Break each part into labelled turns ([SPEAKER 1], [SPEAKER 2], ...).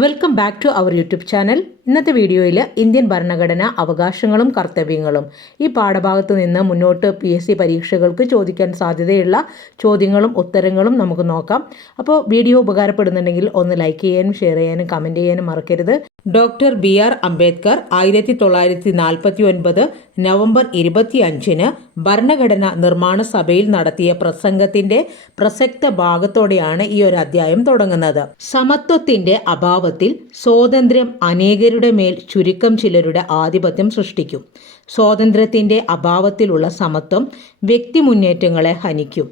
[SPEAKER 1] welcome back to അവർ YouTube channel ഇന്നത്തെ വീഡിയോയിൽ ഇന്ത്യൻ ഭരണഘടന അവകാശങ്ങളും കർത്തവ്യങ്ങളും ഈ പാഠഭാഗത്ത് നിന്ന് മുന്നോട്ട് പി എസ് സി പരീക്ഷകൾക്ക് ചോദിക്കാൻ സാധ്യതയുള്ള ചോദ്യങ്ങളും ഉത്തരങ്ങളും നമുക്ക് നോക്കാം അപ്പോൾ വീഡിയോ ഉപകാരപ്പെടുന്നുണ്ടെങ്കിൽ ഒന്ന് ലൈക്ക് ചെയ്യാനും ഷെയർ ചെയ്യാനും കമൻറ്റ് ചെയ്യാനും മറക്കരുത് ഡോക്ടർ ബി ആർ അംബേദ്കർ ആയിരത്തി തൊള്ളായിരത്തി നാൽപ്പത്തി ഒൻപത് നവംബർ ഇരുപത്തിയഞ്ചിന് ഭരണഘടന നിർമ്മാണ സഭയിൽ നടത്തിയ പ്രസംഗത്തിന്റെ പ്രസക്ത ഭാഗത്തോടെയാണ് ഈ ഒരു അധ്യായം തുടങ്ങുന്നത് സമത്വത്തിന്റെ അഭാവത്തിൽ സ്വാതന്ത്ര്യം അനേകരുടെ മേൽ ചുരുക്കം ചിലരുടെ ആധിപത്യം സൃഷ്ടിക്കും സ്വാതന്ത്ര്യത്തിന്റെ അഭാവത്തിലുള്ള സമത്വം വ്യക്തി മുന്നേറ്റങ്ങളെ ഹനിക്കും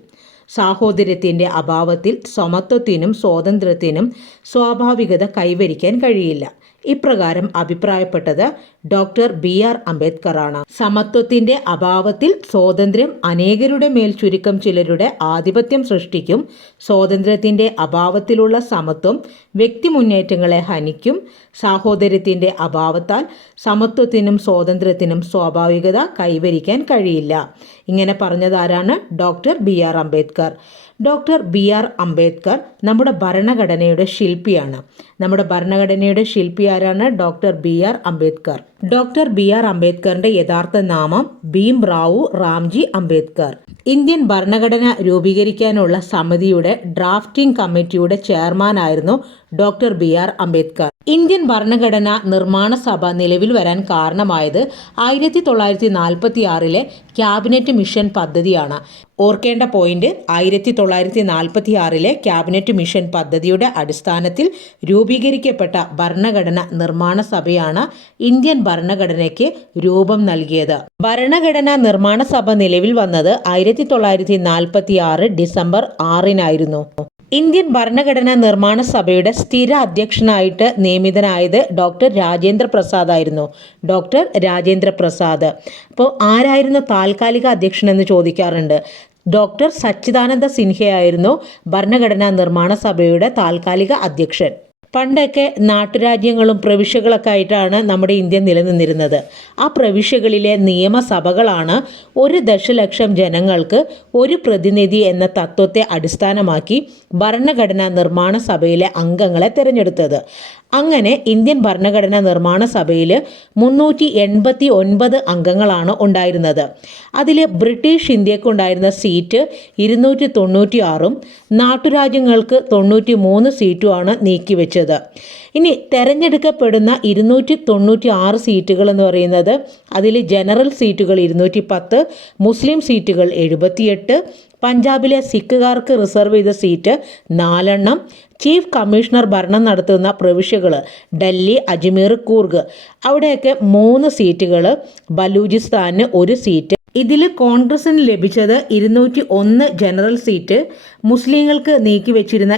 [SPEAKER 1] സാഹോദര്യത്തിന്റെ അഭാവത്തിൽ സമത്വത്തിനും സ്വാതന്ത്ര്യത്തിനും സ്വാഭാവികത കൈവരിക്കാൻ കഴിയില്ല ഇപ്രകാരം അഭിപ്രായപ്പെട്ടത് ഡോക്ടർ ബി ആർ അംബേദ്കർ ആണ് സമത്വത്തിന്റെ അഭാവത്തിൽ സ്വാതന്ത്ര്യം അനേകരുടെ മേൽ ചുരുക്കം ചിലരുടെ ആധിപത്യം സൃഷ്ടിക്കും സ്വാതന്ത്ര്യത്തിന്റെ അഭാവത്തിലുള്ള സമത്വം വ്യക്തി മുന്നേറ്റങ്ങളെ ഹനിക്കും സാഹോദര്യത്തിന്റെ അഭാവത്താൽ സമത്വത്തിനും സ്വാതന്ത്ര്യത്തിനും സ്വാഭാവികത കൈവരിക്കാൻ കഴിയില്ല ഇങ്ങനെ പറഞ്ഞതാരാണ് doctor B R Ambedkar doctor B R Ambedkar നമ്മുടെ ഭരണഘടനയുടെ ശില്പിയാണ് നമ്മുടെ ഭരണഘടനയുടെ ശില്പി ആരാണ് doctor B R Ambedkar doctor B R അംബേദ്കറിന്റെ യഥാർത്ഥ നാമം റാവു റാംജി അംബേദ്കർ ഇന്ത്യൻ ഭരണഘടന രൂപീകരിക്കാനുള്ള സമിതിയുടെ ഡ്രാഫ്റ്റിംഗ് കമ്മിറ്റിയുടെ ചെയർമാനായിരുന്നു doctor B R Ambedkar Indian ഭരണഘടന നിർമ്മാണ സഭ നിലവിൽ വരാൻ കാരണമായത് ആയിരത്തി തൊള്ളായിരത്തി നാൽപ്പത്തി ആറിലെ ക്യാബിനറ്റ് മിഷൻ പദ്ധതിയാണ് ഓർക്കേണ്ട പോയിന്റ് ആയിരത്തി തൊള്ളായിരത്തി നാൽപ്പത്തി ആറിലെ ക്യാബിനറ്റ് മിഷൻ പദ്ധതിയുടെ അടിസ്ഥാനത്തിൽ രൂപീകരിക്കപ്പെട്ട ഭരണഘടന നിർമ്മാണ സഭയാണ് ഇന്ത്യൻ ഭരണഘടനയ്ക്ക് രൂപം നൽകിയത് ഭരണഘടനാ നിർമ്മാണ സഭ നിലവിൽ വന്നത് ആയിരത്തി തൊള്ളായിരത്തി നാൽപ്പത്തി ആറ് ഡിസംബർ ആറിനായിരുന്നു ഇന്ത്യൻ ഭരണഘടനാ നിർമ്മാണ സഭയുടെ സ്ഥിര അധ്യക്ഷനായിട്ട് നിയമിതനായത് ഡോക്ടർ രാജേന്ദ്ര പ്രസാദ് ആയിരുന്നു ഡോക്ടർ രാജേന്ദ്ര പ്രസാദ് അപ്പോൾ ആരായിരുന്നു താൽക്കാലിക എന്ന് ചോദിക്കാറുണ്ട് ഡോക്ടർ സച്ചിദാനന്ദ സിൻഹയായിരുന്നു ഭരണഘടനാ നിർമ്മാണ സഭയുടെ താൽക്കാലിക അധ്യക്ഷൻ പണ്ടൊക്കെ നാട്ടുരാജ്യങ്ങളും പ്രവിശ്യകളൊക്കെ ആയിട്ടാണ് നമ്മുടെ ഇന്ത്യ നിലനിന്നിരുന്നത് ആ പ്രവിശ്യകളിലെ നിയമസഭകളാണ് ഒരു ദശലക്ഷം ജനങ്ങൾക്ക് ഒരു പ്രതിനിധി എന്ന തത്വത്തെ അടിസ്ഥാനമാക്കി ഭരണഘടനാ നിർമ്മാണ സഭയിലെ അംഗങ്ങളെ തിരഞ്ഞെടുത്തത് അങ്ങനെ ഇന്ത്യൻ ഭരണഘടനാ നിർമ്മാണ സഭയിൽ മുന്നൂറ്റി എൺപത്തി ഒൻപത് അംഗങ്ങളാണ് ഉണ്ടായിരുന്നത് അതിൽ ബ്രിട്ടീഷ് ഇന്ത്യക്കുണ്ടായിരുന്ന സീറ്റ് ഇരുന്നൂറ്റി തൊണ്ണൂറ്റി ആറും നാട്ടുരാജ്യങ്ങൾക്ക് തൊണ്ണൂറ്റി മൂന്ന് സീറ്റുമാണ് നീക്കിവെച്ചത് ഇനി തെരഞ്ഞെടുക്കപ്പെടുന്ന ഇരുന്നൂറ്റി തൊണ്ണൂറ്റി ആറ് സീറ്റുകൾ എന്ന് പറയുന്നത് അതിൽ ജനറൽ സീറ്റുകൾ ഇരുന്നൂറ്റി പത്ത് മുസ്ലിം സീറ്റുകൾ എഴുപത്തിയെട്ട് പഞ്ചാബിലെ സിഖുകാർക്ക് റിസർവ് ചെയ്ത സീറ്റ് നാലെണ്ണം ചീഫ് കമ്മീഷണർ ഭരണം നടത്തുന്ന പ്രവിശ്യകൾ ഡൽഹി അജ്മീർ കൂർഗ് അവിടെയൊക്കെ മൂന്ന് സീറ്റുകൾ ബലൂചിസ്ഥാന് ഒരു സീറ്റ് ഇതിൽ കോൺഗ്രസിന് ലഭിച്ചത് ഇരുന്നൂറ്റി ഒന്ന് ജനറൽ സീറ്റ് മുസ്ലിങ്ങൾക്ക് നീക്കിവെച്ചിരുന്ന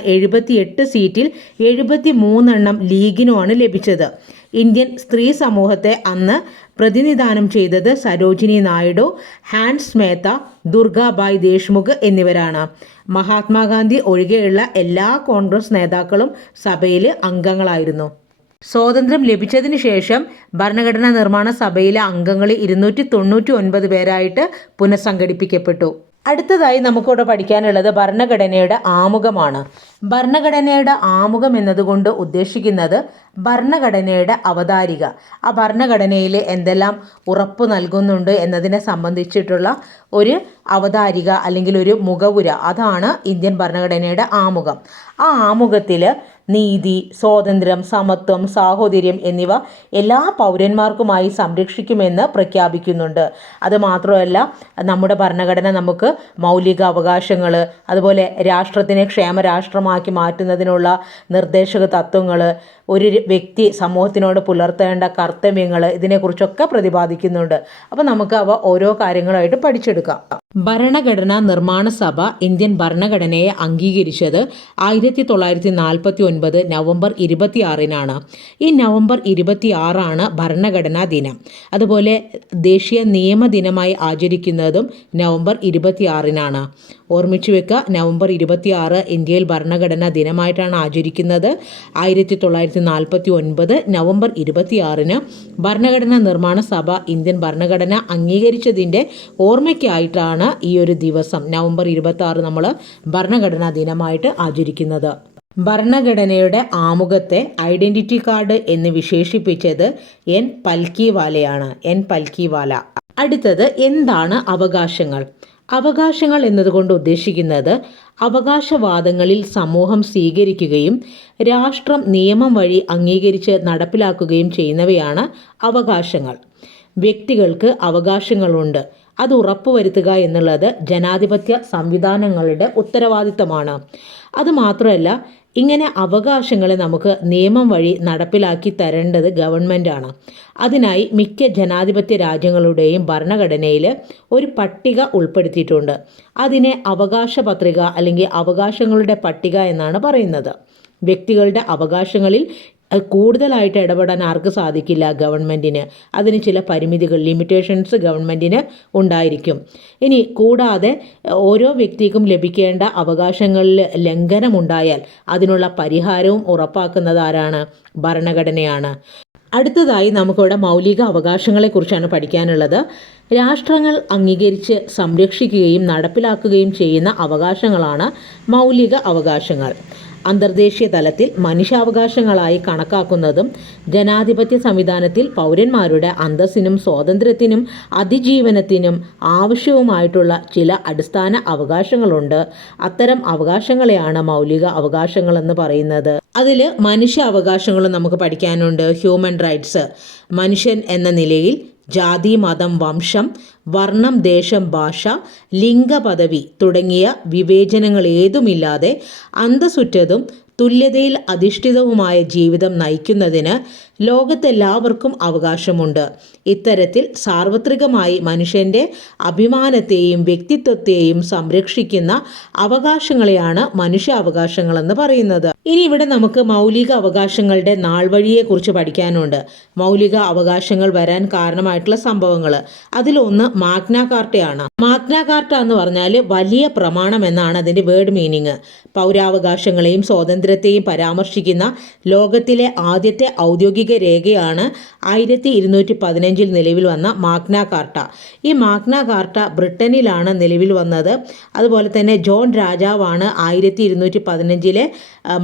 [SPEAKER 1] എട്ട് സീറ്റിൽ എഴുപത്തി മൂന്നെണ്ണം ലീഗിനുമാണ് ലഭിച്ചത് ഇന്ത്യൻ സ്ത്രീ സമൂഹത്തെ അന്ന് പ്രതിനിധാനം ചെയ്തത് സരോജിനി നായിഡു ഹാൻസ് മേത്ത ദുർഗാബായ് ദേശ്മുഖ് എന്നിവരാണ് മഹാത്മാഗാന്ധി ഒഴികെയുള്ള എല്ലാ കോൺഗ്രസ് നേതാക്കളും സഭയിൽ അംഗങ്ങളായിരുന്നു സ്വാതന്ത്ര്യം ലഭിച്ചതിന് ശേഷം ഭരണഘടനാ നിർമ്മാണ സഭയിലെ അംഗങ്ങൾ ഇരുന്നൂറ്റി തൊണ്ണൂറ്റി ഒൻപത് പേരായിട്ട് പുനഃസംഘടിപ്പിക്കപ്പെട്ടു അടുത്തതായി നമുക്കിവിടെ പഠിക്കാനുള്ളത് ഭരണഘടനയുടെ ആമുഖമാണ് ഭരണഘടനയുടെ ആമുഖം എന്നതുകൊണ്ട് ഉദ്ദേശിക്കുന്നത് ഭരണഘടനയുടെ അവതാരിക ആ ഭരണഘടനയിൽ എന്തെല്ലാം ഉറപ്പ് നൽകുന്നുണ്ട് എന്നതിനെ സംബന്ധിച്ചിട്ടുള്ള ഒരു അവതാരിക അല്ലെങ്കിൽ ഒരു മുഖവുര അതാണ് ഇന്ത്യൻ ഭരണഘടനയുടെ ആമുഖം ആ ആമുഖത്തിൽ നീതി സ്വാതന്ത്ര്യം സമത്വം സാഹോദര്യം എന്നിവ എല്ലാ പൗരന്മാർക്കുമായി സംരക്ഷിക്കുമെന്ന് പ്രഖ്യാപിക്കുന്നുണ്ട് അതുമാത്രമല്ല നമ്മുടെ ഭരണഘടന നമുക്ക് മൗലിക അവകാശങ്ങൾ അതുപോലെ രാഷ്ട്രത്തിനെ ക്ഷേമരാഷ്ട്രമായി സ്വന്തമാക്കി മാറ്റുന്നതിനുള്ള നിർദ്ദേശക തത്വങ്ങൾ ഒരു വ്യക്തി സമൂഹത്തിനോട് പുലർത്തേണ്ട കർത്തവ്യങ്ങൾ ഇതിനെക്കുറിച്ചൊക്കെ പ്രതിപാദിക്കുന്നുണ്ട് അപ്പോൾ നമുക്ക് അവ ഓരോ കാര്യങ്ങളായിട്ട് പഠിച്ചെടുക്കാം ഭരണഘടനാ നിർമ്മാണ സഭ ഇന്ത്യൻ ഭരണഘടനയെ അംഗീകരിച്ചത് ആയിരത്തി തൊള്ളായിരത്തി നാൽപ്പത്തി ഒൻപത് നവംബർ ഇരുപത്തിയാറിനാണ് ഈ നവംബർ ഇരുപത്തിയാറാണ് ഭരണഘടനാ ദിനം അതുപോലെ ദേശീയ നിയമ ദിനമായി ആചരിക്കുന്നതും നവംബർ ഇരുപത്തിയാറിനാണ് ഓർമ്മിച്ചു വെക്കുക നവംബർ ഇരുപത്തിയാറ് ഇന്ത്യയിൽ ഭരണഘടനാ ദിനമായിട്ടാണ് ആചരിക്കുന്നത് ആയിരത്തി തൊള്ളായിരത്തി നാൽപ്പത്തി ഒൻപത് നവംബർ ഇരുപത്തിയാറിന് ഭരണഘടനാ നിർമ്മാണ സഭ ഇന്ത്യൻ ഭരണഘടന അംഗീകരിച്ചതിൻ്റെ ഓർമ്മയ്ക്കായിട്ടാണ് ഈ ഒരു ദിവസം നവംബർ ഇരുപത്തി നമ്മൾ ഭരണഘടനാ ദിനമായിട്ട് ആചരിക്കുന്നത് ഭരണഘടനയുടെ ആമുഖത്തെ ഐഡൻറ്റിറ്റി കാർഡ് എന്ന് വിശേഷിപ്പിച്ചത് എൻ പൽക്കിവാലയാണ് എൻ പൽക്കിവാല അടുത്തത് എന്താണ് അവകാശങ്ങൾ അവകാശങ്ങൾ എന്നതുകൊണ്ട് ഉദ്ദേശിക്കുന്നത് അവകാശവാദങ്ങളിൽ സമൂഹം സ്വീകരിക്കുകയും രാഷ്ട്രം നിയമം വഴി അംഗീകരിച്ച് നടപ്പിലാക്കുകയും ചെയ്യുന്നവയാണ് അവകാശങ്ങൾ വ്യക്തികൾക്ക് അവകാശങ്ങളുണ്ട് അത് ഉറപ്പുവരുത്തുക എന്നുള്ളത് ജനാധിപത്യ സംവിധാനങ്ങളുടെ ഉത്തരവാദിത്തമാണ് അതുമാത്രമല്ല ഇങ്ങനെ അവകാശങ്ങൾ നമുക്ക് നിയമം വഴി നടപ്പിലാക്കി തരേണ്ടത് ഗവൺമെൻറ്റാണ് അതിനായി മിക്ക ജനാധിപത്യ രാജ്യങ്ങളുടെയും ഭരണഘടനയിൽ ഒരു പട്ടിക ഉൾപ്പെടുത്തിയിട്ടുണ്ട് അതിനെ അവകാശ പത്രിക അല്ലെങ്കിൽ അവകാശങ്ങളുടെ പട്ടിക എന്നാണ് പറയുന്നത് വ്യക്തികളുടെ അവകാശങ്ങളിൽ കൂടുതലായിട്ട് ഇടപെടാൻ ആർക്ക് സാധിക്കില്ല ഗവൺമെൻറ്റിന് അതിന് ചില പരിമിതികൾ ലിമിറ്റേഷൻസ് ഗവൺമെൻറ്റിന് ഉണ്ടായിരിക്കും ഇനി കൂടാതെ ഓരോ വ്യക്തിക്കും ലഭിക്കേണ്ട അവകാശങ്ങളിൽ ലംഘനമുണ്ടായാൽ അതിനുള്ള പരിഹാരവും ഉറപ്പാക്കുന്നത് ആരാണ് ഭരണഘടനയാണ് അടുത്തതായി നമുക്കിവിടെ മൗലിക അവകാശങ്ങളെക്കുറിച്ചാണ് പഠിക്കാനുള്ളത് രാഷ്ട്രങ്ങൾ അംഗീകരിച്ച് സംരക്ഷിക്കുകയും നടപ്പിലാക്കുകയും ചെയ്യുന്ന അവകാശങ്ങളാണ് മൗലിക അവകാശങ്ങൾ അന്തർദേശീയ തലത്തിൽ മനുഷ്യാവകാശങ്ങളായി കണക്കാക്കുന്നതും ജനാധിപത്യ സംവിധാനത്തിൽ പൗരന്മാരുടെ അന്തസ്സിനും സ്വാതന്ത്ര്യത്തിനും അതിജീവനത്തിനും ആവശ്യവുമായിട്ടുള്ള ചില അടിസ്ഥാന അവകാശങ്ങളുണ്ട് അത്തരം അവകാശങ്ങളെയാണ് മൗലിക അവകാശങ്ങളെന്ന് പറയുന്നത് അതിൽ മനുഷ്യാവകാശങ്ങളും നമുക്ക് പഠിക്കാനുണ്ട് ഹ്യൂമൻ റൈറ്റ്സ് മനുഷ്യൻ എന്ന നിലയിൽ ജാതി മതം വംശം വർണ്ണം ദേശം ഭാഷ ലിംഗപദവി തുടങ്ങിയ വിവേചനങ്ങൾ ഏതുമില്ലാതെ അന്തസുറ്റതും തുല്യതയിൽ അധിഷ്ഠിതവുമായ ജീവിതം നയിക്കുന്നതിന് ലോകത്തെല്ലാവർക്കും അവകാശമുണ്ട് ഇത്തരത്തിൽ സാർവത്രികമായി മനുഷ്യൻ്റെ അഭിമാനത്തെയും വ്യക്തിത്വത്തെയും സംരക്ഷിക്കുന്ന അവകാശങ്ങളെയാണ് മനുഷ്യാവകാശങ്ങളെന്ന് പറയുന്നത് ഇനി ഇവിടെ നമുക്ക് മൗലിക അവകാശങ്ങളുടെ നാൾവഴിയെക്കുറിച്ച് പഠിക്കാനുണ്ട് മൗലിക അവകാശങ്ങൾ വരാൻ കാരണമായിട്ടുള്ള സംഭവങ്ങൾ അതിലൊന്ന് മാഗ്നാ കാർട്ടയാണ് മാഗ്നാ കാർട്ട എന്ന് പറഞ്ഞാൽ വലിയ പ്രമാണം എന്നാണ് അതിൻ്റെ വേർഡ് മീനിങ് പൗരാവകാശങ്ങളെയും സ്വാതന്ത്ര്യത്തെയും പരാമർശിക്കുന്ന ലോകത്തിലെ ആദ്യത്തെ ഔദ്യോഗിക ഐതിഹ്യ രേഖയാണ് ആയിരത്തി ഇരുന്നൂറ്റി പതിനഞ്ചിൽ നിലവിൽ വന്ന മാഗ്ന കാർട്ട ഈ മാഗ്ന കാർട്ട ബ്രിട്ടനിലാണ് നിലവിൽ വന്നത് അതുപോലെ തന്നെ ജോൺ രാജാവാണ് ആയിരത്തി ഇരുന്നൂറ്റി പതിനഞ്ചിലെ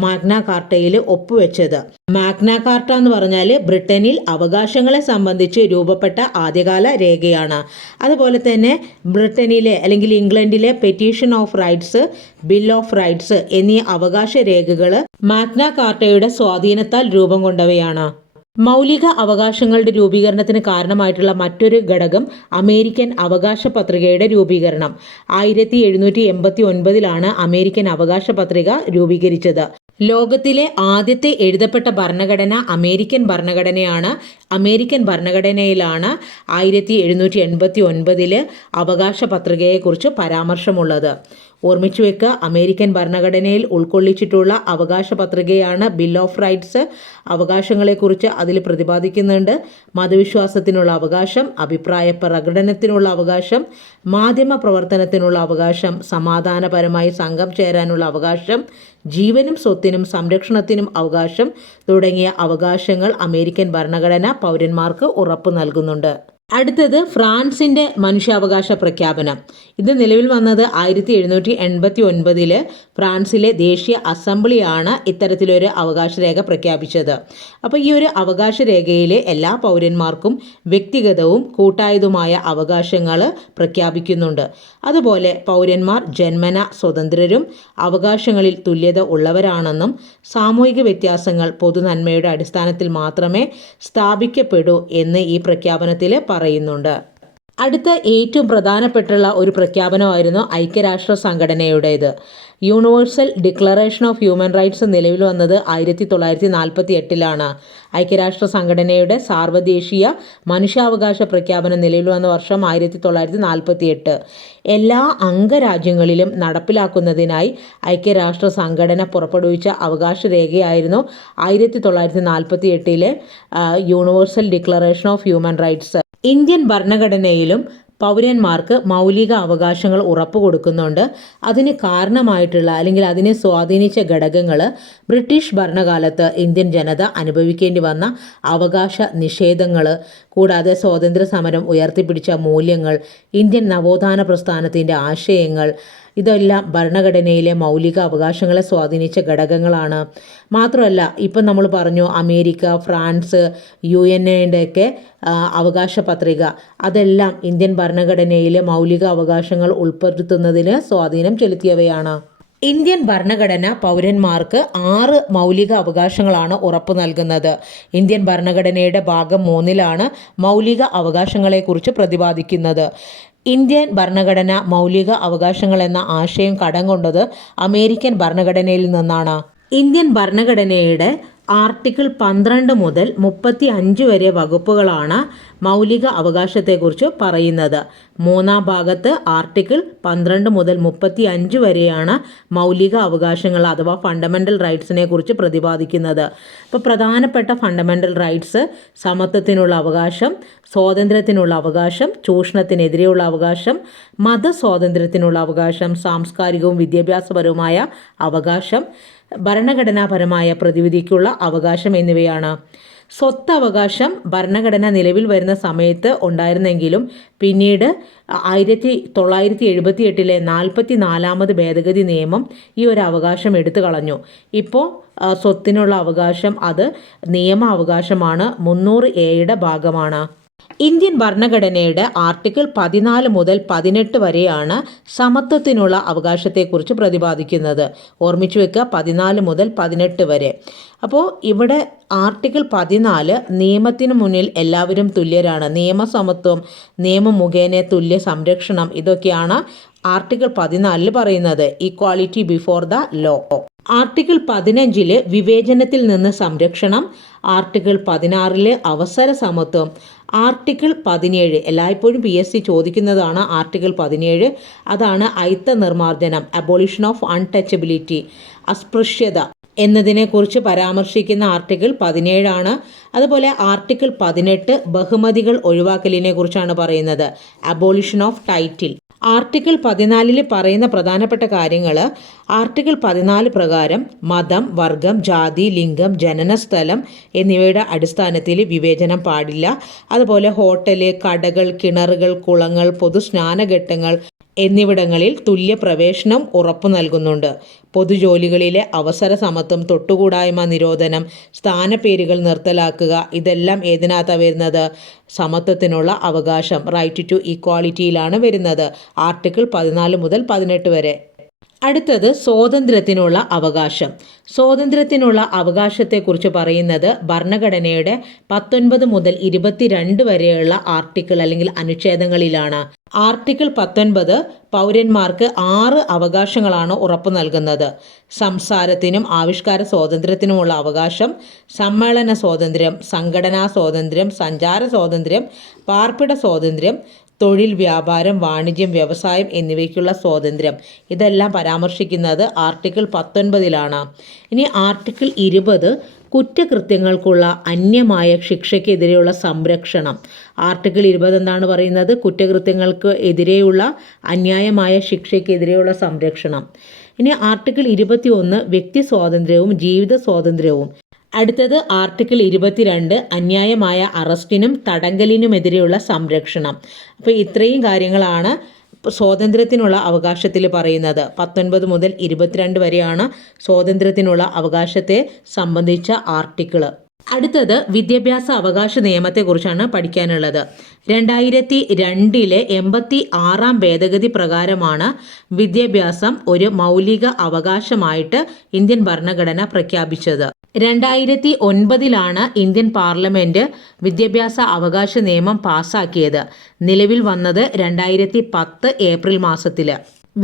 [SPEAKER 1] മാഗ്ന കാർട്ടയിൽ ഒപ്പുവെച്ചത് മാഗ്ന കാർട്ട എന്ന് പറഞ്ഞാൽ ബ്രിട്ടനിൽ അവകാശങ്ങളെ സംബന്ധിച്ച് രൂപപ്പെട്ട ആദ്യകാല രേഖയാണ് അതുപോലെ തന്നെ ബ്രിട്ടനിലെ അല്ലെങ്കിൽ ഇംഗ്ലണ്ടിലെ petition of rights bill of rights എന്നീ അവകാശ രേഖകൾ മാഗ്ന കാർട്ടയുടെ സ്വാധീനത്താൽ രൂപം കൊണ്ടവയാണ് മൗലിക അവകാശങ്ങളുടെ രൂപീകരണത്തിന് കാരണമായിട്ടുള്ള മറ്റൊരു ഘടകം അമേരിക്കൻ അവകാശ പത്രികയുടെ രൂപീകരണം ആയിരത്തി എഴുന്നൂറ്റി എൺപത്തി ഒൻപതിലാണ് അമേരിക്കൻ അവകാശ പത്രിക രൂപീകരിച്ചത് ലോകത്തിലെ ആദ്യത്തെ എഴുതപ്പെട്ട ഭരണഘടന അമേരിക്കൻ ഭരണഘടനയാണ് അമേരിക്കൻ ഭരണഘടനയിലാണ് ആയിരത്തി എഴുന്നൂറ്റി എൺപത്തി ഒൻപതിൽ അവകാശ പത്രികയെക്കുറിച്ച് പരാമർശമുള്ളത് ഓർമ്മിച്ചു വെക്കുക അമേരിക്കൻ ഭരണഘടനയിൽ ഉൾക്കൊള്ളിച്ചിട്ടുള്ള അവകാശ പത്രികയാണ് ബിൽ ഓഫ് റൈറ്റ്സ് അവകാശങ്ങളെക്കുറിച്ച് അതിൽ പ്രതിപാദിക്കുന്നുണ്ട് മതവിശ്വാസത്തിനുള്ള അവകാശം അഭിപ്രായ പ്രകടനത്തിനുള്ള അവകാശം മാധ്യമ പ്രവർത്തനത്തിനുള്ള അവകാശം സമാധാനപരമായി സംഘം ചേരാനുള്ള അവകാശം ജീവനും സ്വത്തിനും സംരക്ഷണത്തിനും അവകാശം തുടങ്ങിയ അവകാശങ്ങൾ അമേരിക്കൻ ഭരണഘടന പൗരന്മാർക്ക് ഉറപ്പ് നൽകുന്നുണ്ട് അടുത്തത് ഫ്രാൻസിൻ്റെ മനുഷ്യാവകാശ പ്രഖ്യാപനം ഇത് നിലവിൽ വന്നത് ആയിരത്തി എഴുന്നൂറ്റി എൺപത്തി ഒൻപതിൽ ഫ്രാൻസിലെ ദേശീയ അസംബ്ലിയാണ് ഇത്തരത്തിലൊരു അവകാശരേഖ പ്രഖ്യാപിച്ചത് അപ്പോൾ ഈ ഒരു അവകാശരേഖയിലെ എല്ലാ പൗരന്മാർക്കും വ്യക്തിഗതവും കൂട്ടായതുമായ അവകാശങ്ങൾ പ്രഖ്യാപിക്കുന്നുണ്ട് അതുപോലെ പൗരന്മാർ ജന്മന സ്വതന്ത്രരും അവകാശങ്ങളിൽ തുല്യത ഉള്ളവരാണെന്നും സാമൂഹിക വ്യത്യാസങ്ങൾ പൊതുനന്മയുടെ അടിസ്ഥാനത്തിൽ മാത്രമേ സ്ഥാപിക്കപ്പെടൂ എന്ന് ഈ പ്രഖ്യാപനത്തിൽ പറയുന്നുണ്ട് അടുത്ത ഏറ്റവും പ്രധാനപ്പെട്ടുള്ള ഒരു പ്രഖ്യാപനമായിരുന്നു ഐക്യരാഷ്ട്ര സംഘടനയുടേത് universal declaration of human rights നിലവിൽ വന്നത് ആയിരത്തി തൊള്ളായിരത്തി നാൽപ്പത്തി എട്ടിലാണ് ഐക്യരാഷ്ട്ര സംഘടനയുടെ സാർവദേശീയ മനുഷ്യാവകാശ പ്രഖ്യാപനം നിലവിൽ വന്ന വർഷം ആയിരത്തി തൊള്ളായിരത്തി നാൽപ്പത്തി എട്ട് എല്ലാ അംഗരാജ്യങ്ങളിലും നടപ്പിലാക്കുന്നതിനായി ഐക്യരാഷ്ട്ര സംഘടന പുറപ്പെടുവിച്ച അവകാശ രേഖയായിരുന്നു ആയിരത്തി തൊള്ളായിരത്തി നാൽപ്പത്തി എട്ടിലെ universal declaration of human rights Indian ഭരണഘടനയിലും പൗരന്മാർക്ക് മൗലിക അവകാശങ്ങൾ ഉറപ്പു കൊടുക്കുന്നുണ്ട് അതിന് കാരണമായിട്ടുള്ള അല്ലെങ്കിൽ അതിനെ സ്വാധീനിച്ച ഘടകങ്ങൾ ബ്രിട്ടീഷ് ഭരണകാലത്ത് ഇന്ത്യൻ ജനത അനുഭവിക്കേണ്ടി വന്ന അവകാശ നിഷേധങ്ങൾ കൂടാതെ സ്വാതന്ത്ര്യ സമരം ഉയർത്തിപ്പിടിച്ച മൂല്യങ്ങൾ ഇന്ത്യൻ നവോത്ഥാന പ്രസ്ഥാനത്തിൻ്റെ ആശയങ്ങൾ ഇതെല്ലാം ഭരണഘടനയിലെ മൗലിക അവകാശങ്ങളെ സ്വാധീനിച്ച ഘടകങ്ങളാണ് മാത്രമല്ല ഇപ്പം നമ്മൾ പറഞ്ഞു അമേരിക്ക ഫ്രാൻസ് യു എൻ എയുടെയൊക്കെ അവകാശ പത്രിക അതെല്ലാം ഇന്ത്യൻ ഭരണഘടനയിലെ മൗലിക അവകാശങ്ങൾ ഉൾപ്പെടുത്തുന്നതിന് സ്വാധീനം ചെലുത്തിയവയാണ് ഇന്ത്യൻ ഭരണഘടന പൗരന്മാർക്ക് ആറ് മൗലിക അവകാശങ്ങളാണ് ഉറപ്പു നൽകുന്നത് ഇന്ത്യൻ ഭരണഘടനയുടെ ഭാഗം മൂന്നിലാണ് മൗലിക അവകാശങ്ങളെക്കുറിച്ച് പ്രതിപാദിക്കുന്നത് ഇന്ത്യൻ ഭരണഘടന മൗലിക അവകാശങ്ങൾ എന്ന ആശയം കടം കൊണ്ടത് അമേരിക്കൻ ഭരണഘടനയിൽ നിന്നാണ് ഇന്ത്യൻ ഭരണഘടനയുടെ ആർട്ടിക്കിൾ പന്ത്രണ്ട് മുതൽ മുപ്പത്തി അഞ്ച് വരെ വകുപ്പുകളാണ് മൗലിക അവകാശത്തെക്കുറിച്ച് പറയുന്നത് മൂന്നാം ഭാഗത്ത് ആർട്ടിക്കിൾ പന്ത്രണ്ട് മുതൽ മുപ്പത്തി അഞ്ച് വരെയാണ് മൗലിക അവകാശങ്ങൾ അഥവാ ഫണ്ടമെൻ്റൽ റൈറ്റ്സിനെ കുറിച്ച് പ്രതിപാദിക്കുന്നത് അപ്പോൾ പ്രധാനപ്പെട്ട ഫണ്ടമെൻ്റൽ റൈറ്റ്സ് സമത്വത്തിനുള്ള അവകാശം സ്വാതന്ത്ര്യത്തിനുള്ള അവകാശം ചൂഷണത്തിനെതിരെയുള്ള അവകാശം മതസ്വാതന്ത്ര്യത്തിനുള്ള അവകാശം സാംസ്കാരികവും വിദ്യാഭ്യാസപരവുമായ അവകാശം ഭരണഘടനാപരമായ പ്രതിവിധിക്കുള്ള അവകാശം എന്നിവയാണ് സ്വത്തവകാശം ഭരണഘടന നിലവിൽ വരുന്ന സമയത്ത് ഉണ്ടായിരുന്നെങ്കിലും പിന്നീട് ആയിരത്തി തൊള്ളായിരത്തി എഴുപത്തി എട്ടിലെ നാൽപ്പത്തി നാലാമത് ഭേദഗതി നിയമം ഈ ഒരു അവകാശം എടുത്തു കളഞ്ഞു ഇപ്പോൾ സ്വത്തിനുള്ള അവകാശം അത് നിയമ അവകാശമാണ് മുന്നൂറ് എയുടെ ഭാഗമാണ് ഇന്ത്യൻ ഭരണഘടനയുടെ ആർട്ടിക്കിൾ പതിനാല് മുതൽ പതിനെട്ട് വരെയാണ് സമത്വത്തിനുള്ള അവകാശത്തെക്കുറിച്ച് പ്രതിപാദിക്കുന്നത് ഓർമ്മിച്ചു വെക്കുക പതിനാല് മുതൽ പതിനെട്ട് വരെ അപ്പോൾ ഇവിടെ ആർട്ടിക്കിൾ പതിനാല് നിയമത്തിന് മുന്നിൽ എല്ലാവരും തുല്യരാണ് നിയമസമത്വം നിയമം മുഖേന തുല്യ സംരക്ഷണം ഇതൊക്കെയാണ് ആർട്ടിക്കിൾ പതിനാലിൽ പറയുന്നത് equality before the law article പതിനഞ്ചിലെ വിവേചനത്തിൽ നിന്ന് സംരക്ഷണം ആർട്ടിക്കിൾ പതിനാറിലെ അവസര സമത്വം ആർട്ടിക്കിൾ പതിനേഴ് എല്ലായ്പ്പോഴും പി എസ് സി ചോദിക്കുന്നതാണ് ആർട്ടിക്കിൾ പതിനേഴ് അതാണ് അയിത്ത നിർമാർജനം അബോളിഷൻ ഓഫ് അൺടച്ചബിലിറ്റി അസ്പൃശ്യത എന്നതിനെക്കുറിച്ച് പരാമർശിക്കുന്ന ആർട്ടിക്കിൾ പതിനേഴാണ് അതുപോലെ ആർട്ടിക്കിൾ പതിനെട്ട് ബഹുമതികൾ ഒഴിവാക്കലിനെ കുറിച്ചാണ് പറയുന്നത് അബോളിഷൻ ഓഫ് ടൈറ്റിൽ ആർട്ടിക്കിൾ പതിനാലിൽ പറയുന്ന പ്രധാനപ്പെട്ട കാര്യങ്ങൾ ആർട്ടിക്കിൾ പതിനാല് പ്രകാരം മതം വർഗം ജാതി ലിംഗം ജനനസ്ഥലം എന്നിവയുടെ അടിസ്ഥാനത്തിൽ വിവേചനം പാടില്ല അതുപോലെ ഹോട്ടൽ കടകൾ കിണറുകൾ കുളങ്ങൾ പൊതു സ്നാനഘട്ടങ്ങൾ എന്നിവിടങ്ങളിൽ തുല്യ പ്രവേശനം ഉറപ്പു നൽകുന്നുണ്ട് പൊതുജോലികളിലെ അവസര സമത്വം തൊട്ടുകൂടായ്മ നിരോധനം സ്ഥാനപ്പേരുകൾ നിർത്തലാക്കുക ഇതെല്ലാം ഏതിനകത്താണ് വരുന്നത് സമത്വത്തിനുള്ള അവകാശം റൈറ്റ് ടു ഈക്വാളിറ്റിയിലാണ് വരുന്നത് ആർട്ടിക്കിൾ പതിനാല് മുതൽ പതിനെട്ട് വരെ അടുത്തത് സ്വാതന്ത്ര്യത്തിനുള്ള അവകാശം സ്വാതന്ത്ര്യത്തിനുള്ള അവകാശത്തെക്കുറിച്ച് പറയുന്നത് ഭരണഘടനയുടെ പത്തൊൻപത് മുതൽ ഇരുപത്തിരണ്ട് വരെയുള്ള ആർട്ടിക്കിൾ അല്ലെങ്കിൽ അനുച്ഛേദങ്ങളിലാണ് ആർട്ടിക്കിൾ പത്തൊൻപത് പൗരന്മാർക്ക് ആറ് അവകാശങ്ങളാണ് ഉറപ്പു നൽകുന്നത് സംസാരത്തിനും ആവിഷ്കാര സ്വാതന്ത്ര്യത്തിനുമുള്ള അവകാശം സമ്മേളന സ്വാതന്ത്ര്യം സംഘടനാ സ്വാതന്ത്ര്യം സഞ്ചാര സ്വാതന്ത്ര്യം പാർപ്പിട സ്വാതന്ത്ര്യം തൊഴിൽ വ്യാപാരം വാണിജ്യം വ്യവസായം എന്നിവയ്ക്കുള്ള സ്വാതന്ത്ര്യം ഇതെല്ലാം പരാമർശിക്കുന്നത് ആർട്ടിക്കിൾ പത്തൊൻപതിലാണ് ഇനി ആർട്ടിക്കിൾ ഇരുപത് കുറ്റകൃത്യങ്ങൾക്കുള്ള അന്യമായ ശിക്ഷയ്ക്കെതിരെയുള്ള സംരക്ഷണം ആർട്ടിക്കിൾ ഇരുപത് എന്താണ് പറയുന്നത് കുറ്റകൃത്യങ്ങൾക്ക് എതിരെയുള്ള അന്യായമായ ശിക്ഷയ്ക്കെതിരെയുള്ള സംരക്ഷണം ഇനി ആർട്ടിക്കിൾ ഇരുപത്തി ഒന്ന് വ്യക്തി സ്വാതന്ത്ര്യവും ജീവിത സ്വാതന്ത്ര്യവും അടുത്തത് ആർട്ടിക്കിൾ ഇരുപത്തിരണ്ട് അന്യായമായ അറസ്റ്റിനും തടങ്കലിനുമെതിരെയുള്ള സംരക്ഷണം അപ്പോൾ ഇത്രയും കാര്യങ്ങളാണ് സ്വാതന്ത്ര്യത്തിനുള്ള അവകാശത്തിൽ പറയുന്നത് പത്തൊൻപത് മുതൽ ഇരുപത്തിരണ്ട് വരെയാണ് സ്വാതന്ത്ര്യത്തിനുള്ള അവകാശത്തെ സംബന്ധിച്ച ആർട്ടിക്കിൾ അടുത്തത് വിദ്യാഭ്യാസ അവകാശ നിയമത്തെക്കുറിച്ചാണ് പഠിക്കാനുള്ളത് രണ്ടായിരത്തി രണ്ടിലെ എൺപത്തി ആറാം ഭേദഗതി പ്രകാരമാണ് വിദ്യാഭ്യാസം ഒരു മൗലിക അവകാശമായിട്ട് ഇന്ത്യൻ ഭരണഘടന പ്രഖ്യാപിച്ചത് രണ്ടായിരത്തി ഒൻപതിലാണ് ഇന്ത്യൻ പാർലമെൻറ്റ് വിദ്യാഭ്യാസ അവകാശ നിയമം പാസാക്കിയത് നിലവിൽ വന്നത് രണ്ടായിരത്തി പത്ത് ഏപ്രിൽ മാസത്തിൽ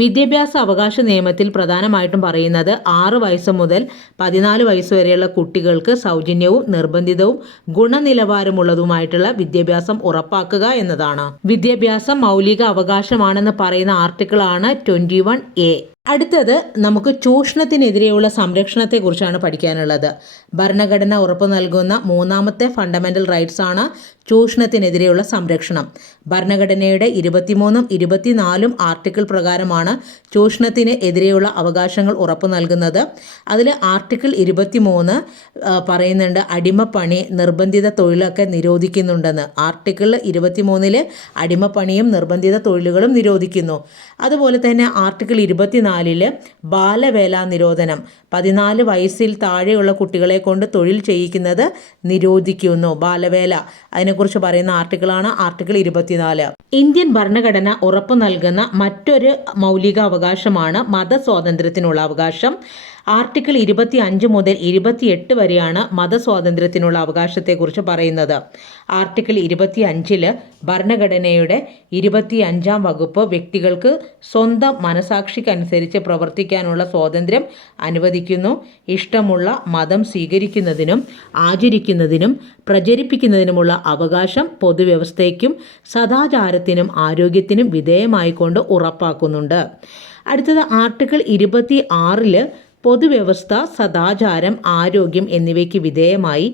[SPEAKER 1] വിദ്യാഭ്യാസ അവകാശ നിയമത്തിൽ പ്രധാനമായിട്ടും പറയുന്നത് ആറ് വയസ്സ് മുതൽ പതിനാല് വയസ്സ് വരെയുള്ള കുട്ടികൾക്ക് സൗജന്യവും നിർബന്ധിതവും ഗുണനിലവാരമുള്ളതുമായിട്ടുള്ള വിദ്യാഭ്യാസം ഉറപ്പാക്കുക എന്നതാണ് വിദ്യാഭ്യാസം മൗലിക അവകാശമാണെന്ന് പറയുന്ന ആർട്ടിക്കിളാണ് ട്വൻറ്റി വൺ എ അടുത്തത് നമുക്ക് ചൂഷണത്തിനെതിരെയുള്ള സംരക്ഷണത്തെക്കുറിച്ചാണ് പഠിക്കാനുള്ളത് ഭരണഘടന ഉറപ്പു നൽകുന്ന മൂന്നാമത്തെ ഫണ്ടമെൻ്റൽ റൈറ്റ്സ് ആണ് ചൂഷണത്തിനെതിരെയുള്ള സംരക്ഷണം ഭരണഘടനയുടെ ഇരുപത്തിമൂന്നും ഇരുപത്തിനാലും ആർട്ടിക്കിൾ പ്രകാരമാണ് ചൂഷണത്തിന് എതിരെയുള്ള അവകാശങ്ങൾ ഉറപ്പു നൽകുന്നത് അതിൽ ആർട്ടിക്കിൾ ഇരുപത്തിമൂന്ന് പറയുന്നുണ്ട് അടിമപ്പണി നിർബന്ധിത തൊഴിലൊക്കെ നിരോധിക്കുന്നുണ്ടെന്ന് ആർട്ടിക്കിൾ ഇരുപത്തിമൂന്നിൽ അടിമപ്പണിയും നിർബന്ധിത തൊഴിലുകളും നിരോധിക്കുന്നു അതുപോലെ തന്നെ ആർട്ടിക്കിൾ ഇരുപത്തിനാല് നാലില് ബാലവേല നിരോധനം പതിനാല് വയസ്സിൽ താഴെയുള്ള കുട്ടികളെ കൊണ്ട് തൊഴിൽ ചെയ്യിക്കുന്നത് നിരോധിക്കുന്നു ബാലവേല അതിനെക്കുറിച്ച് പറയുന്ന ആർട്ടിക്കിളാണ് ആർട്ടിക്കിൾ ഇരുപത്തിനാല് ഇന്ത്യൻ ഭരണഘടന ഉറപ്പു നൽകുന്ന മറ്റൊരു അവകാശമാണ് മതസ്വാതന്ത്ര്യത്തിനുള്ള അവകാശം ആർട്ടിക്കിൾ ഇരുപത്തി അഞ്ച് മുതൽ ഇരുപത്തിയെട്ട് വരെയാണ് മതസ്വാതന്ത്ര്യത്തിനുള്ള അവകാശത്തെക്കുറിച്ച് പറയുന്നത് ആർട്ടിക്കിൾ ഇരുപത്തി അഞ്ചിൽ ഭരണഘടനയുടെ ഇരുപത്തി അഞ്ചാം വകുപ്പ് വ്യക്തികൾക്ക് സ്വന്തം മനസാക്ഷിക്കനുസരിച്ച് പ്രവർത്തിക്കാനുള്ള സ്വാതന്ത്ര്യം അനുവദിക്കുന്നു ഇഷ്ടമുള്ള മതം സ്വീകരിക്കുന്നതിനും ആചരിക്കുന്നതിനും പ്രചരിപ്പിക്കുന്നതിനുമുള്ള അവകാശം പൊതുവ്യവസ്ഥയ്ക്കും സദാചാരത്തിനും ആരോഗ്യത്തിനും വിധേയമായിക്കൊണ്ട് ഉറപ്പാക്കുന്നുണ്ട് അടുത്തത് ആർട്ടിക്കിൾ ഇരുപത്തി ആറിൽ പൊതുവ്യവസ്ഥ സദാചാരം ആരോഗ്യം എന്നിവയ്ക്ക് വിധേയമായി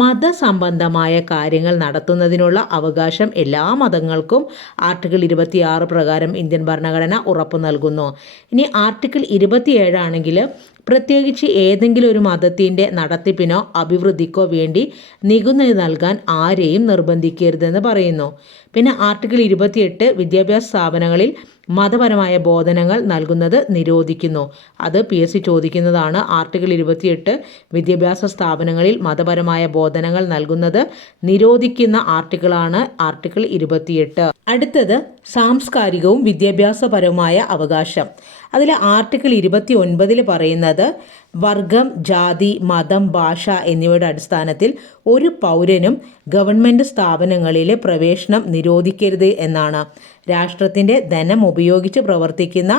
[SPEAKER 1] മതസംബന്ധമായ കാര്യങ്ങൾ നടത്തുന്നതിനുള്ള അവകാശം എല്ലാ മതങ്ങൾക്കും ആർട്ടിക്കിൾ ഇരുപത്തിയാറ് പ്രകാരം ഇന്ത്യൻ ഭരണഘടന ഉറപ്പു നൽകുന്നു ഇനി ആർട്ടിക്കിൾ ഇരുപത്തിയേഴാണെങ്കിൽ പ്രത്യേകിച്ച് ഏതെങ്കിലും ഒരു മതത്തിൻ്റെ നടത്തിപ്പിനോ അഭിവൃദ്ധിക്കോ വേണ്ടി നികുതി നൽകാൻ ആരെയും നിർബന്ധിക്കരുതെന്ന് പറയുന്നു പിന്നെ ആർട്ടിക്കിൾ ഇരുപത്തിയെട്ട് വിദ്യാഭ്യാസ സ്ഥാപനങ്ങളിൽ മതപരമായ ബോധനങ്ങൾ നൽകുന്നത് നിരോധിക്കുന്നു അത് പി എസ് സി ചോദിക്കുന്നതാണ് ആർട്ടിക്കിൾ ഇരുപത്തിയെട്ട് വിദ്യാഭ്യാസ സ്ഥാപനങ്ങളിൽ മതപരമായ ബോധനങ്ങൾ നൽകുന്നത് നിരോധിക്കുന്ന ആർട്ടിക്കിളാണ് ആർട്ടിക്കിൾ ഇരുപത്തിയെട്ട് അടുത്തത് സാംസ്കാരികവും വിദ്യാഭ്യാസപരവുമായ അവകാശം അതിൽ ആർട്ടിക്കിൾ ഇരുപത്തി ഒൻപതിൽ പറയുന്നത് വർഗം ജാതി മതം ഭാഷ എന്നിവയുടെ അടിസ്ഥാനത്തിൽ ഒരു പൗരനും ഗവൺമെൻറ് സ്ഥാപനങ്ങളിലെ പ്രവേശനം നിരോധിക്കരുത് എന്നാണ് രാഷ്ട്രത്തിൻ്റെ ധനം ഉപയോഗിച്ച് പ്രവർത്തിക്കുന്ന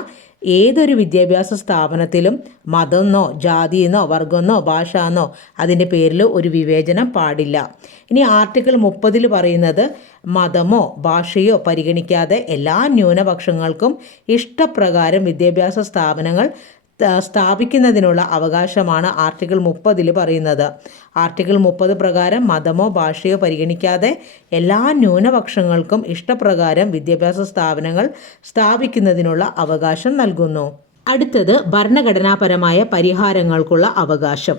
[SPEAKER 1] ഏതൊരു വിദ്യാഭ്യാസ സ്ഥാപനത്തിലും മതമെന്നോ എന്നോ വർഗമെന്നോ ഭാഷ എന്നോ അതിൻ്റെ പേരിൽ ഒരു വിവേചനം പാടില്ല ഇനി ആർട്ടിക്കിൾ മുപ്പതിൽ പറയുന്നത് മതമോ ഭാഷയോ പരിഗണിക്കാതെ എല്ലാ ന്യൂനപക്ഷങ്ങൾക്കും ഇഷ്ടപ്രകാരം വിദ്യാഭ്യാസ സ്ഥാപനങ്ങൾ സ്ഥാപിക്കുന്നതിനുള്ള അവകാശമാണ് ആർട്ടിക്കിൾ മുപ്പതിൽ പറയുന്നത് ആർട്ടിക്കിൾ മുപ്പത് പ്രകാരം മതമോ ഭാഷയോ പരിഗണിക്കാതെ എല്ലാ ന്യൂനപക്ഷങ്ങൾക്കും ഇഷ്ടപ്രകാരം വിദ്യാഭ്യാസ സ്ഥാപനങ്ങൾ സ്ഥാപിക്കുന്നതിനുള്ള അവകാശം നൽകുന്നു അടുത്തത് ഭരണഘടനാപരമായ പരിഹാരങ്ങൾക്കുള്ള അവകാശം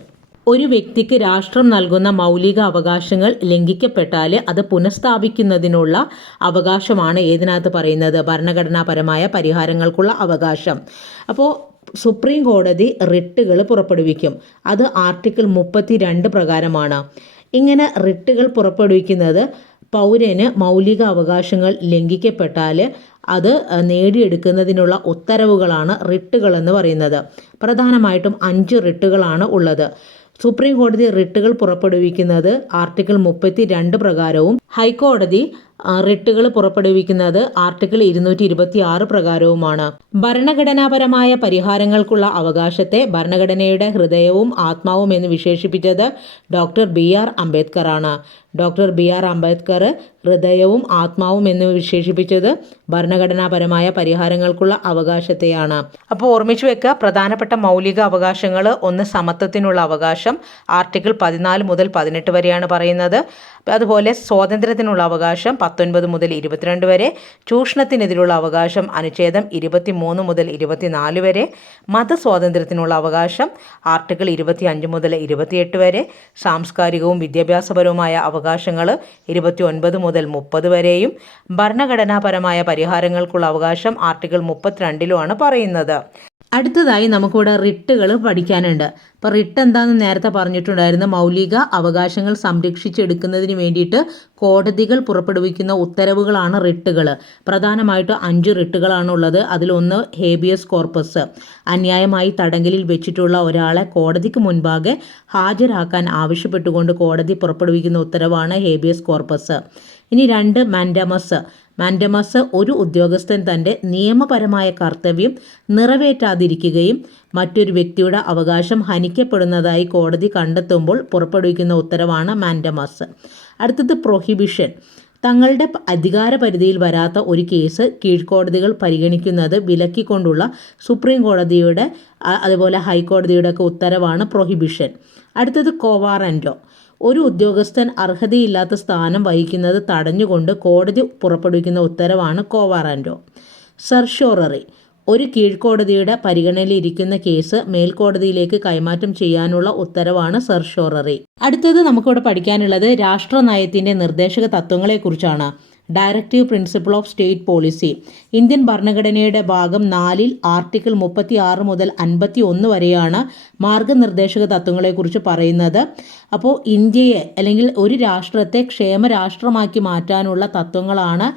[SPEAKER 1] ഒരു വ്യക്തിക്ക് രാഷ്ട്രം നൽകുന്ന മൗലിക അവകാശങ്ങൾ ലംഘിക്കപ്പെട്ടാൽ അത് പുനഃസ്ഥാപിക്കുന്നതിനുള്ള അവകാശമാണ് ഏതിനകത്ത് പറയുന്നത് ഭരണഘടനാപരമായ പരിഹാരങ്ങൾക്കുള്ള അവകാശം അപ്പോൾ സുപ്രീം കോടതി റിട്ടുകൾ പുറപ്പെടുവിക്കും അത് ആർട്ടിക്കിൾ മുപ്പത്തി രണ്ട് പ്രകാരമാണ് ഇങ്ങനെ റിട്ടുകൾ പുറപ്പെടുവിക്കുന്നത് പൗരന് മൗലിക അവകാശങ്ങൾ ലംഘിക്കപ്പെട്ടാൽ അത് നേടിയെടുക്കുന്നതിനുള്ള ഉത്തരവുകളാണ് റിട്ടുകൾ എന്ന് പറയുന്നത് പ്രധാനമായിട്ടും അഞ്ച് റിട്ടുകളാണ് ഉള്ളത് സുപ്രീം കോടതി റിട്ടുകൾ പുറപ്പെടുവിക്കുന്നത് ആർട്ടിക്കിൾ മുപ്പത്തി രണ്ട് പ്രകാരവും ഹൈക്കോടതി റിട്ടുകൾ പുറപ്പെടുവിക്കുന്നത് ആർട്ടിക്കിൾ ഇരുന്നൂറ്റി ഇരുപത്തി ആറ് പ്രകാരവുമാണ് ഭരണഘടനാപരമായ പരിഹാരങ്ങൾക്കുള്ള അവകാശത്തെ ഭരണഘടനയുടെ ഹൃദയവും ആത്മാവും എന്ന് വിശേഷിപ്പിച്ചത് ഡോക്ടർ ബി ആർ അംബേദ്കർ ആണ് ഡോക്ടർ ബി ആർ അംബേദ്കർ ഹൃദയവും ആത്മാവും എന്ന് വിശേഷിപ്പിച്ചത് ഭരണഘടനാപരമായ പരിഹാരങ്ങൾക്കുള്ള അവകാശത്തെയാണ് അപ്പോൾ ഓർമ്മിച്ചു വെക്കുക പ്രധാനപ്പെട്ട മൗലിക അവകാശങ്ങൾ ഒന്ന് സമത്വത്തിനുള്ള അവകാശം ആർട്ടിക്കിൾ പതിനാല് മുതൽ പതിനെട്ട് വരെയാണ് പറയുന്നത് അതുപോലെ സ്വാതന്ത്ര്യത്തിനുള്ള അവകാശം പത്തൊൻപത് മുതൽ ഇരുപത്തിരണ്ട് വരെ ചൂഷണത്തിനെതിരുള്ള അവകാശം അനുച്ഛേദം ഇരുപത്തിമൂന്ന് മുതൽ ഇരുപത്തിനാല് വരെ മതസ്വാതന്ത്ര്യത്തിനുള്ള അവകാശം ആർട്ടിക്കിൾ ഇരുപത്തി അഞ്ച് മുതൽ ഇരുപത്തിയെട്ട് വരെ സാംസ്കാരികവും വിദ്യാഭ്യാസപരവുമായ അവകാശങ്ങൾ ഇരുപത്തി ഒൻപത് മുതൽ മുപ്പത് വരെയും ഭരണഘടനാപരമായ പരിഹാരങ്ങൾക്കുള്ള അവകാശം ആർട്ടിക്കിൾ മുപ്പത്തിരണ്ടിലുമാണ് പറയുന്നത് അടുത്തതായി നമുക്കിവിടെ റിട്ടുകൾ പഠിക്കാനുണ്ട് ഇപ്പം റിട്ട് എന്താണെന്ന് നേരത്തെ പറഞ്ഞിട്ടുണ്ടായിരുന്നു മൗലിക അവകാശങ്ങൾ സംരക്ഷിച്ചെടുക്കുന്നതിന് വേണ്ടിയിട്ട് കോടതികൾ പുറപ്പെടുവിക്കുന്ന ഉത്തരവുകളാണ് റിട്ടുകൾ പ്രധാനമായിട്ട് അഞ്ച് റിട്ടുകളാണുള്ളത് അതിലൊന്ന് ഹേബിയസ് കോർപ്പസ് അന്യായമായി തടങ്കലിൽ വെച്ചിട്ടുള്ള ഒരാളെ കോടതിക്ക് മുൻപാകെ ഹാജരാക്കാൻ ആവശ്യപ്പെട്ടുകൊണ്ട് കോടതി പുറപ്പെടുവിക്കുന്ന ഉത്തരവാണ് ഹേബിയസ് കോർപ്പസ് ഇനി രണ്ട് മാൻഡമസ് മാൻഡമാസ് ഒരു ഉദ്യോഗസ്ഥൻ തൻ്റെ നിയമപരമായ കർത്തവ്യം നിറവേറ്റാതിരിക്കുകയും മറ്റൊരു വ്യക്തിയുടെ അവകാശം ഹനിക്കപ്പെടുന്നതായി കോടതി കണ്ടെത്തുമ്പോൾ പുറപ്പെടുവിക്കുന്ന ഉത്തരവാണ് മാൻഡമാസ് അടുത്തത് പ്രൊഹിബിഷൻ തങ്ങളുടെ അധികാരപരിധിയിൽ വരാത്ത ഒരു കേസ് കീഴ്ക്കോടതികൾ പരിഗണിക്കുന്നത് വിലക്കിക്കൊണ്ടുള്ള സുപ്രീം കോടതിയുടെ അതുപോലെ ഹൈക്കോടതിയുടെ ഒക്കെ ഉത്തരവാണ് പ്രൊഹിബിഷൻ അടുത്തത് കോവാർ ഒരു ഉദ്യോഗസ്ഥൻ അർഹതയില്ലാത്ത സ്ഥാനം വഹിക്കുന്നത് തടഞ്ഞുകൊണ്ട് കോടതി പുറപ്പെടുവിക്കുന്ന ഉത്തരവാണ് കോവാറാൻഡോ സർഷോററി ഒരു കീഴ്ക്കോടതിയുടെ പരിഗണനയിലിരിക്കുന്ന കേസ് മേൽക്കോടതിയിലേക്ക് കൈമാറ്റം ചെയ്യാനുള്ള ഉത്തരവാണ് സർഷോററി അടുത്തത് നമുക്കിവിടെ പഠിക്കാനുള്ളത് രാഷ്ട്രനയത്തിൻ്റെ നിർദ്ദേശക തത്വങ്ങളെക്കുറിച്ചാണ് directive principle of state policy Indian ഭരണഘടനയുടെ ഭാഗം നാലിൽ ആർട്ടിക്കിൾ മുപ്പത്തി ആറ് മുതൽ അൻപത്തി ഒന്ന് വരെയാണ് മാർഗനിർദ്ദേശക തത്വങ്ങളെക്കുറിച്ച് പറയുന്നത് അപ്പോൾ ഇന്ത്യയെ അല്ലെങ്കിൽ ഒരു രാഷ്ട്രത്തെ ക്ഷേമ രാഷ്ട്രമാക്കി മാറ്റാനുള്ള തത്വങ്ങളാണ്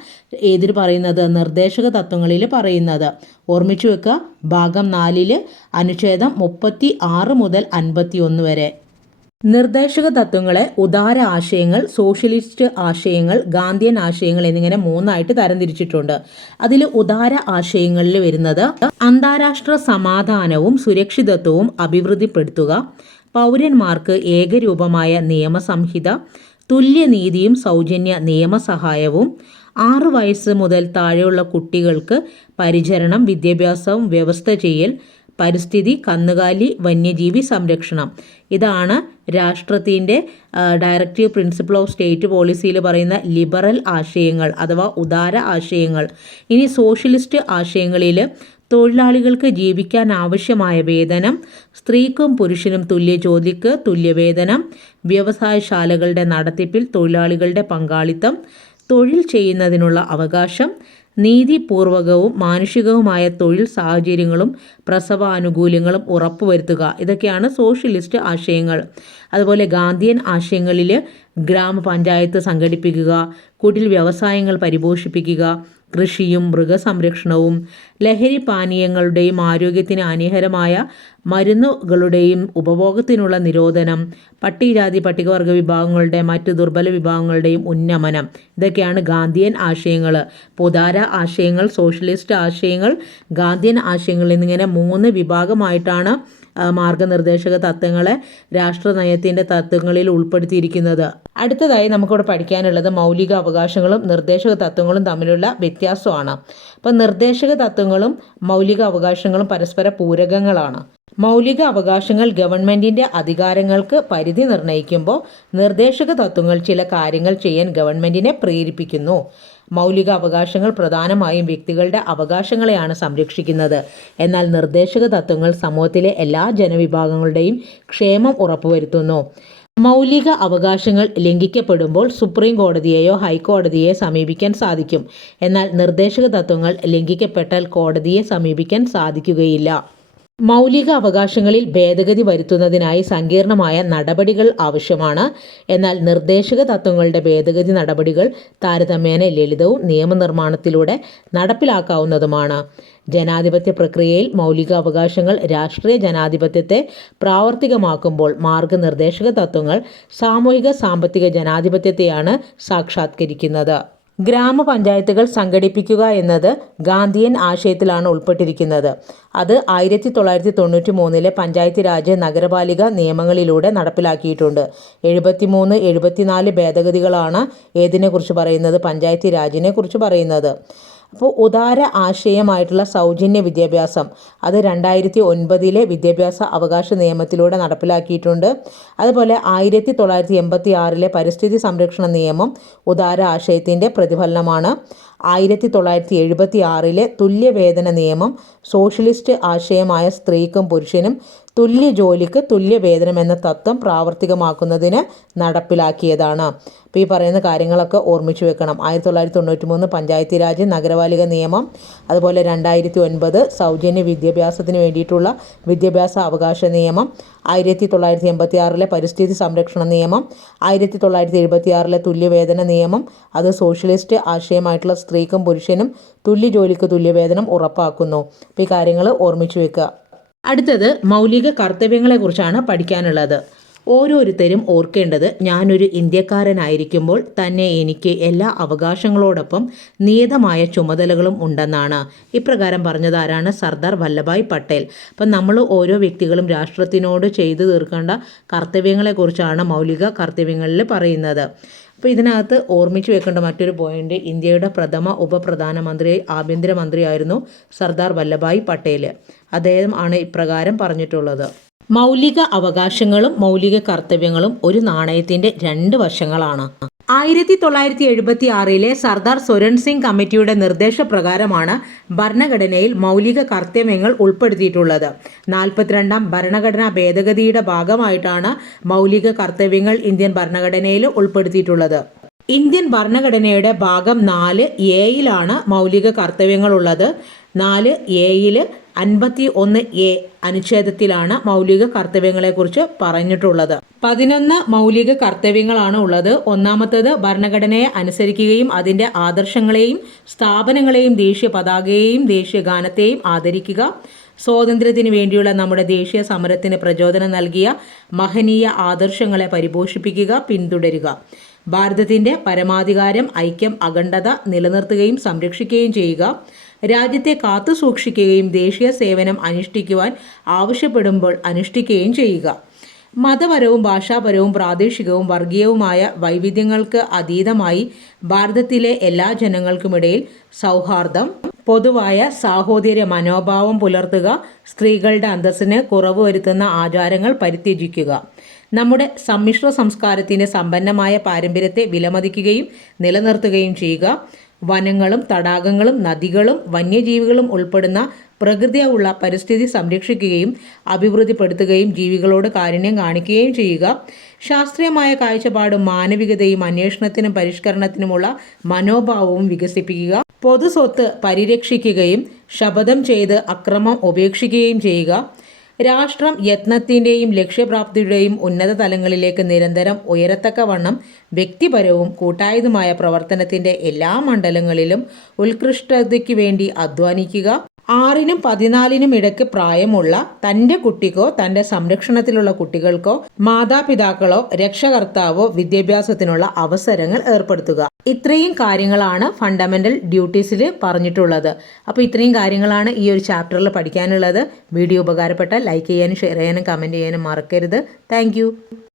[SPEAKER 1] ഏതിൽ പറയുന്നത് നിർദ്ദേശക തത്വങ്ങളിൽ പറയുന്നത് ഓർമ്മിച്ചു വെക്കുക ഭാഗം നാലിൽ അനുച്ഛേദം മുപ്പത്തി ആറ് മുതൽ അൻപത്തി ഒന്ന് വരെ നിർദ്ദേശക തത്വങ്ങളെ ഉദാര ആശയങ്ങൾ സോഷ്യലിസ്റ്റ് ആശയങ്ങൾ ഗാന്ധിയൻ ആശയങ്ങൾ എന്നിങ്ങനെ മൂന്നായിട്ട് തരംതിരിച്ചിട്ടുണ്ട് അതിൽ ഉദാര ആശയങ്ങളിൽ വരുന്നത് അന്താരാഷ്ട്ര സമാധാനവും സുരക്ഷിതത്വവും അഭിവൃദ്ധിപ്പെടുത്തുക പൗരന്മാർക്ക് ഏകരൂപമായ നിയമസംഹിത തുല്യനീതിയും സൗജന്യ നിയമസഹായവും ആറു വയസ്സ് മുതൽ താഴെയുള്ള കുട്ടികൾക്ക് പരിചരണം വിദ്യാഭ്യാസവും വ്യവസ്ഥ ചെയ്യൽ പരിസ്ഥിതി കന്നുകാലി വന്യജീവി സംരക്ഷണം ഇതാണ് രാഷ്ട്രത്തിൻ്റെ ഡയറക്റ്റീവ് പ്രിൻസിപ്പിൾ ഓഫ് സ്റ്റേറ്റ് പോളിസിയിൽ പറയുന്ന ലിബറൽ ആശയങ്ങൾ അഥവാ ഉദാര ആശയങ്ങൾ ഇനി സോഷ്യലിസ്റ്റ് ആശയങ്ങളിൽ തൊഴിലാളികൾക്ക് ജീവിക്കാൻ ആവശ്യമായ വേതനം സ്ത്രീക്കും പുരുഷനും തുല്യ ജോലിക്ക് തുല്യവേതനം വ്യവസായശാലകളുടെ നടത്തിപ്പിൽ തൊഴിലാളികളുടെ പങ്കാളിത്തം തൊഴിൽ ചെയ്യുന്നതിനുള്ള അവകാശം നീതിപൂർവകവും മാനുഷികവുമായ തൊഴിൽ സാഹചര്യങ്ങളും പ്രസവാനുകൂല്യങ്ങളും ഉറപ്പുവരുത്തുക ഇതൊക്കെയാണ് സോഷ്യലിസ്റ്റ് ആശയങ്ങൾ അതുപോലെ ഗാന്ധിയൻ ആശയങ്ങളിൽ ഗ്രാമപഞ്ചായത്ത് സംഘടിപ്പിക്കുക കുടിൽ വ്യവസായങ്ങൾ പരിപോഷിപ്പിക്കുക കൃഷിയും മൃഗസംരക്ഷണവും ലഹരി പാനീയങ്ങളുടെയും ആരോഗ്യത്തിന് അനിഹരമായ മരുന്നുകളുടെയും ഉപഭോഗത്തിനുള്ള നിരോധനം പട്ടികജാതി പട്ടികവർഗ വിഭാഗങ്ങളുടെ മറ്റ് ദുർബല വിഭാഗങ്ങളുടെയും ഉന്നമനം ഇതൊക്കെയാണ് ഗാന്ധിയൻ ആശയങ്ങൾ പുതാര ആശയങ്ങൾ സോഷ്യലിസ്റ്റ് ആശയങ്ങൾ ഗാന്ധിയൻ ആശയങ്ങൾ എന്നിങ്ങനെ മൂന്ന് വിഭാഗമായിട്ടാണ് മാർഗനിർദ്ദേശക തത്വങ്ങളെ രാഷ്ട്രനയത്തിൻ്റെ തത്വങ്ങളിൽ ഉൾപ്പെടുത്തിയിരിക്കുന്നത് അടുത്തതായി നമുക്കിവിടെ പഠിക്കാനുള്ളത് മൗലിക അവകാശങ്ങളും നിർദ്ദേശക തത്വങ്ങളും തമ്മിലുള്ള വ്യത്യാസമാണ് അപ്പം നിർദ്ദേശക തത്വങ്ങളും മൗലിക അവകാശങ്ങളും പരസ്പര പൂരകങ്ങളാണ് മൗലിക അവകാശങ്ങൾ ഗവൺമെന്റിന്റെ അധികാരങ്ങൾക്ക് പരിധി നിർണ്ണയിക്കുമ്പോൾ നിർദ്ദേശക തത്വങ്ങൾ ചില കാര്യങ്ങൾ ചെയ്യാൻ ഗവൺമെന്റിനെ പ്രേരിപ്പിക്കുന്നു മൗലിക അവകാശങ്ങൾ പ്രധാനമായും വ്യക്തികളുടെ അവകാശങ്ങളെയാണ് സംരക്ഷിക്കുന്നത് എന്നാൽ നിർദ്ദേശക തത്വങ്ങൾ സമൂഹത്തിലെ എല്ലാ ജനവിഭാഗങ്ങളുടെയും ക്ഷേമം ഉറപ്പുവരുത്തുന്നു മൗലിക അവകാശങ്ങൾ ലംഘിക്കപ്പെടുമ്പോൾ സുപ്രീം കോടതിയെയോ ഹൈക്കോടതിയെ സമീപിക്കാൻ സാധിക്കും എന്നാൽ നിർദ്ദേശക തത്വങ്ങൾ ലംഘിക്കപ്പെട്ടാൽ കോടതിയെ സമീപിക്കാൻ സാധിക്കുകയില്ല മൗലിക അവകാശങ്ങളിൽ ഭേദഗതി വരുത്തുന്നതിനായി സങ്കീർണമായ നടപടികൾ ആവശ്യമാണ് എന്നാൽ നിർദ്ദേശക തത്വങ്ങളുടെ ഭേദഗതി നടപടികൾ താരതമ്യേന ലളിതവും നിയമനിർമ്മാണത്തിലൂടെ നടപ്പിലാക്കാവുന്നതുമാണ് ജനാധിപത്യ പ്രക്രിയയിൽ മൗലിക അവകാശങ്ങൾ രാഷ്ട്രീയ ജനാധിപത്യത്തെ പ്രാവർത്തികമാക്കുമ്പോൾ മാർഗനിർദ്ദേശക തത്വങ്ങൾ സാമൂഹിക സാമ്പത്തിക ജനാധിപത്യത്തെയാണ് സാക്ഷാത്കരിക്കുന്നത് ഗ്രാമപഞ്ചായത്തുകൾ സംഘടിപ്പിക്കുക എന്നത് ഗാന്ധിയൻ ആശയത്തിലാണ് ഉൾപ്പെട്ടിരിക്കുന്നത് അത് ആയിരത്തി തൊള്ളായിരത്തി തൊണ്ണൂറ്റി മൂന്നിലെ പഞ്ചായത്ത് രാജ് നഗരപാലിക നിയമങ്ങളിലൂടെ നടപ്പിലാക്കിയിട്ടുണ്ട് എഴുപത്തിമൂന്ന് എഴുപത്തിനാല് ഭേദഗതികളാണ് ഏതിനെക്കുറിച്ച് പറയുന്നത് പഞ്ചായത്ത് രാജിനെക്കുറിച്ച് പറയുന്നത് അപ്പോൾ ഉദാര ആശയമായിട്ടുള്ള സൗജന്യ വിദ്യാഭ്യാസം അത് രണ്ടായിരത്തി ഒൻപതിലെ വിദ്യാഭ്യാസ അവകാശ നിയമത്തിലൂടെ നടപ്പിലാക്കിയിട്ടുണ്ട് അതുപോലെ ആയിരത്തി തൊള്ളായിരത്തി എൺപത്തി ആറിലെ പരിസ്ഥിതി സംരക്ഷണ നിയമം ഉദാര ആശയത്തിൻ്റെ പ്രതിഫലനമാണ് ആയിരത്തി തൊള്ളായിരത്തി എഴുപത്തി ആറിലെ തുല്യവേതന നിയമം സോഷ്യലിസ്റ്റ് ആശയമായ സ്ത്രീക്കും പുരുഷനും തുല്യ ജോലിക്ക് തുല്യ വേതനം എന്ന തത്വം പ്രാവർത്തികമാക്കുന്നതിന് നടപ്പിലാക്കിയതാണ് അപ്പോൾ ഈ പറയുന്ന കാര്യങ്ങളൊക്കെ ഓർമ്മിച്ചു വെക്കണം ആയിരത്തി തൊള്ളായിരത്തി തൊണ്ണൂറ്റി മൂന്ന് പഞ്ചായത്തി രാജ് നഗരപാലിക നിയമം അതുപോലെ രണ്ടായിരത്തി ഒൻപത് സൗജന്യ വിദ്യാഭ്യാസത്തിന് വേണ്ടിയിട്ടുള്ള വിദ്യാഭ്യാസ അവകാശ നിയമം ആയിരത്തി തൊള്ളായിരത്തി എൺപത്തി ആറിലെ പരിസ്ഥിതി സംരക്ഷണ നിയമം ആയിരത്തി തൊള്ളായിരത്തി എഴുപത്തി ആറിലെ തുല്യവേതന നിയമം അത് സോഷ്യലിസ്റ്റ് ആശയമായിട്ടുള്ള സ്ത്രീക്കും പുരുഷനും തുല്യ ജോലിക്ക് തുല്യവേതനം ഉറപ്പാക്കുന്നു അപ്പോൾ ഈ കാര്യങ്ങൾ ഓർമ്മിച്ചു വെക്കുക അടുത്തത് മൗലിക കർത്തവ്യങ്ങളെക്കുറിച്ചാണ് പഠിക്കാനുള്ളത് ഓരോരുത്തരും ഓർക്കേണ്ടത് ഞാനൊരു ഇന്ത്യക്കാരനായിരിക്കുമ്പോൾ തന്നെ എനിക്ക് എല്ലാ അവകാശങ്ങളോടൊപ്പം നിയതമായ ചുമതലകളും ഉണ്ടെന്നാണ് ഇപ്രകാരം പറഞ്ഞതാരാണ് സർദാർ വല്ലഭായ് പട്ടേൽ അപ്പം നമ്മൾ ഓരോ വ്യക്തികളും രാഷ്ട്രത്തിനോട് ചെയ്തു തീർക്കേണ്ട കർത്തവ്യങ്ങളെക്കുറിച്ചാണ് മൗലിക കർത്തവ്യങ്ങളിൽ പറയുന്നത് അപ്പോൾ ഇതിനകത്ത് ഓർമ്മിച്ച് വെക്കേണ്ട മറ്റൊരു പോയിന്റ് ഇന്ത്യയുടെ പ്രഥമ ഉപപ്രധാനമന്ത്രി ആഭ്യന്തരമന്ത്രിയായിരുന്നു സർദാർ വല്ലഭായ് പട്ടേൽ അദ്ദേഹം ആണ് ഇപ്രകാരം പറഞ്ഞിട്ടുള്ളത് മൗലിക അവകാശങ്ങളും മൗലിക കർത്തവ്യങ്ങളും ഒരു നാണയത്തിന്റെ രണ്ട് വശങ്ങളാണ് ആയിരത്തി തൊള്ളായിരത്തി എഴുപത്തി ആറിലെ സർദാർ സ്വരൺ സിംഗ് കമ്മിറ്റിയുടെ നിർദ്ദേശപ്രകാരമാണ് ഭരണഘടനയിൽ മൗലിക കർത്തവ്യങ്ങൾ ഉൾപ്പെടുത്തിയിട്ടുള്ളത് നാൽപ്പത്തിരണ്ടാം ഭരണഘടനാ ഭേദഗതിയുടെ ഭാഗമായിട്ടാണ് മൗലിക കർത്തവ്യങ്ങൾ ഇന്ത്യൻ ഭരണഘടനയിൽ ഉൾപ്പെടുത്തിയിട്ടുള്ളത് ഇന്ത്യൻ ഭരണഘടനയുടെ ഭാഗം നാല് എയിലാണ് മൗലിക കർത്തവ്യങ്ങളുള്ളത് നാല് എയിൽ അൻപത്തി ഒന്ന് എ അനുച്ഛേദത്തിലാണ് മൗലിക കർത്തവ്യങ്ങളെക്കുറിച്ച് പറഞ്ഞിട്ടുള്ളത് പതിനൊന്ന് മൗലിക കർത്തവ്യങ്ങളാണ് ഉള്ളത് ഒന്നാമത്തത് ഭരണഘടനയെ അനുസരിക്കുകയും അതിൻ്റെ ആദർശങ്ങളെയും സ്ഥാപനങ്ങളെയും ദേശീയ പതാകയെയും ദേശീയ ഗാനത്തെയും ആദരിക്കുക സ്വാതന്ത്ര്യത്തിന് വേണ്ടിയുള്ള നമ്മുടെ ദേശീയ സമരത്തിന് പ്രചോദനം നൽകിയ മഹനീയ ആദർശങ്ങളെ പരിപോഷിപ്പിക്കുക പിന്തുടരുക ഭാരതത്തിൻ്റെ പരമാധികാരം ഐക്യം അഖണ്ഡത നിലനിർത്തുകയും സംരക്ഷിക്കുകയും ചെയ്യുക രാജ്യത്തെ കാത്തു സൂക്ഷിക്കുകയും ദേശീയ സേവനം അനുഷ്ഠിക്കുവാൻ ആവശ്യപ്പെടുമ്പോൾ അനുഷ്ഠിക്കുകയും ചെയ്യുക മതപരവും ഭാഷാപരവും പ്രാദേശികവും വർഗീയവുമായ വൈവിധ്യങ്ങൾക്ക് അതീതമായി ഭാരതത്തിലെ എല്ലാ ജനങ്ങൾക്കുമിടയിൽ സൗഹാർദ്ദം പൊതുവായ സാഹോദര്യ മനോഭാവം പുലർത്തുക സ്ത്രീകളുടെ അന്തസ്സിന് കുറവ് വരുത്തുന്ന ആചാരങ്ങൾ പരിത്യജിക്കുക നമ്മുടെ സമ്മിശ്ര സംസ്കാരത്തിൻ്റെ സമ്പന്നമായ പാരമ്പര്യത്തെ വിലമതിക്കുകയും നിലനിർത്തുകയും ചെയ്യുക വനങ്ങളും തടാകങ്ങളും നദികളും വന്യജീവികളും ഉൾപ്പെടുന്ന പ്രകൃതിയുള്ള പരിസ്ഥിതി സംരക്ഷിക്കുകയും അഭിവൃദ്ധിപ്പെടുത്തുകയും ജീവികളോട് കാരുണ്യം കാണിക്കുകയും ചെയ്യുക ശാസ്ത്രീയമായ കാഴ്ചപ്പാടും മാനവികതയും അന്വേഷണത്തിനും പരിഷ്കരണത്തിനുമുള്ള മനോഭാവവും വികസിപ്പിക്കുക പൊതുസ്വത്ത് പരിരക്ഷിക്കുകയും ശപഥം ചെയ്ത് അക്രമം ഉപേക്ഷിക്കുകയും ചെയ്യുക രാഷ്ട്രം യത്നത്തിൻ്റെയും ലക്ഷ്യപ്രാപ്തിയുടെയും ഉന്നത തലങ്ങളിലേക്ക് നിരന്തരം ഉയരത്തക്കവണ്ണം വ്യക്തിപരവും കൂട്ടായതുമായ പ്രവർത്തനത്തിൻ്റെ എല്ലാ മണ്ഡലങ്ങളിലും ഉത്കൃഷ്ടതയ്ക്ക് വേണ്ടി അധ്വാനിക്കുക ആറിനും പതിനാലിനും ഇടയ്ക്ക് പ്രായമുള്ള തൻ്റെ കുട്ടിക്കോ തൻ്റെ സംരക്ഷണത്തിലുള്ള കുട്ടികൾക്കോ മാതാപിതാക്കളോ രക്ഷകർത്താവോ വിദ്യാഭ്യാസത്തിനുള്ള അവസരങ്ങൾ ഏർപ്പെടുത്തുക ഇത്രയും കാര്യങ്ങളാണ് ഫണ്ടമെൻ്റൽ ഡ്യൂട്ടീസിൽ പറഞ്ഞിട്ടുള്ളത് അപ്പോൾ ഇത്രയും കാര്യങ്ങളാണ് ഈ ഒരു ചാപ്റ്ററിൽ പഠിക്കാനുള്ളത് വീഡിയോ ഉപകാരപ്പെട്ട ലൈക്ക് ചെയ്യാനും ഷെയർ ചെയ്യാനും കമൻറ്റ് ചെയ്യാനും മറക്കരുത് താങ്ക്